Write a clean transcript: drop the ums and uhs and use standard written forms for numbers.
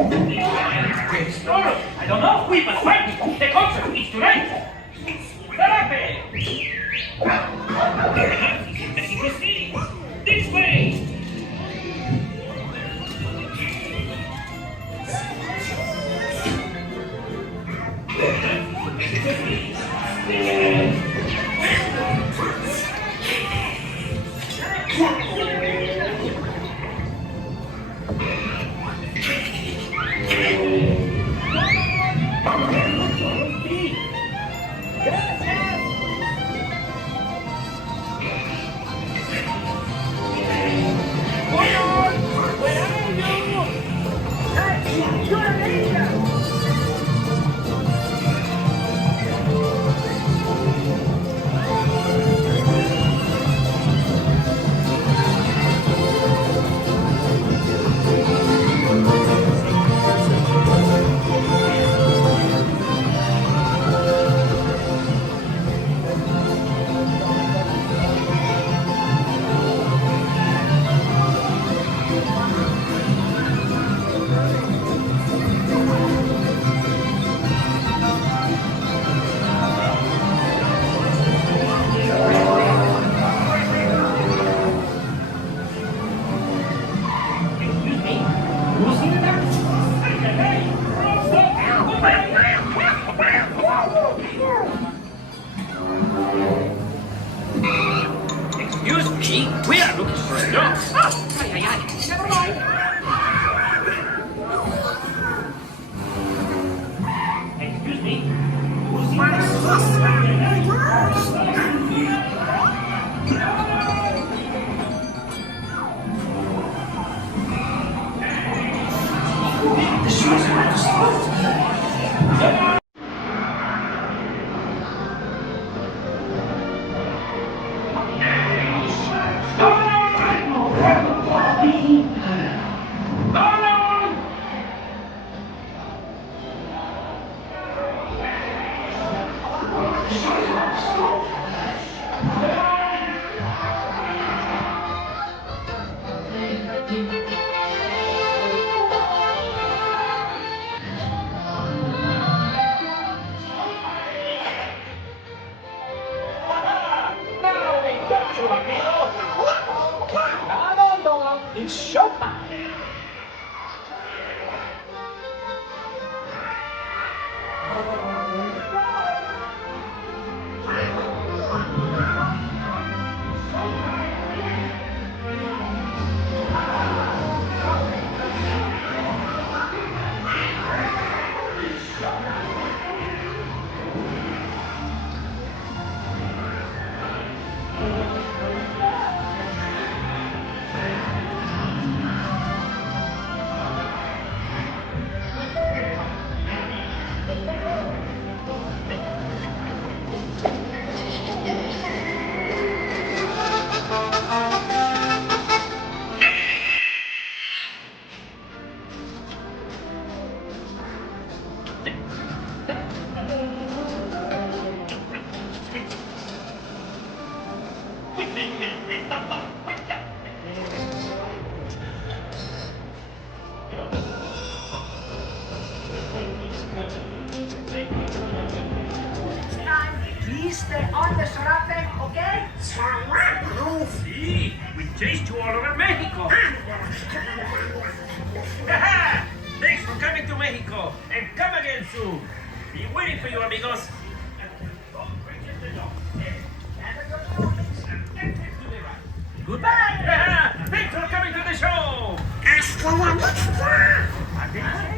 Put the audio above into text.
I don't know. We must find it. The concert is tonight. Sarape! Mexico City! This way! We are looking for a dog. Never mind. Excuse me. The shoes are soft. It's showtime. Please stay on the sarape, okay? See, we chased you all over Mexico. Thanks for coming to Mexico, and come again soon. Be waiting for you, amigos. Goodbye. Thanks for coming to the show. Hasta la vista. Adios.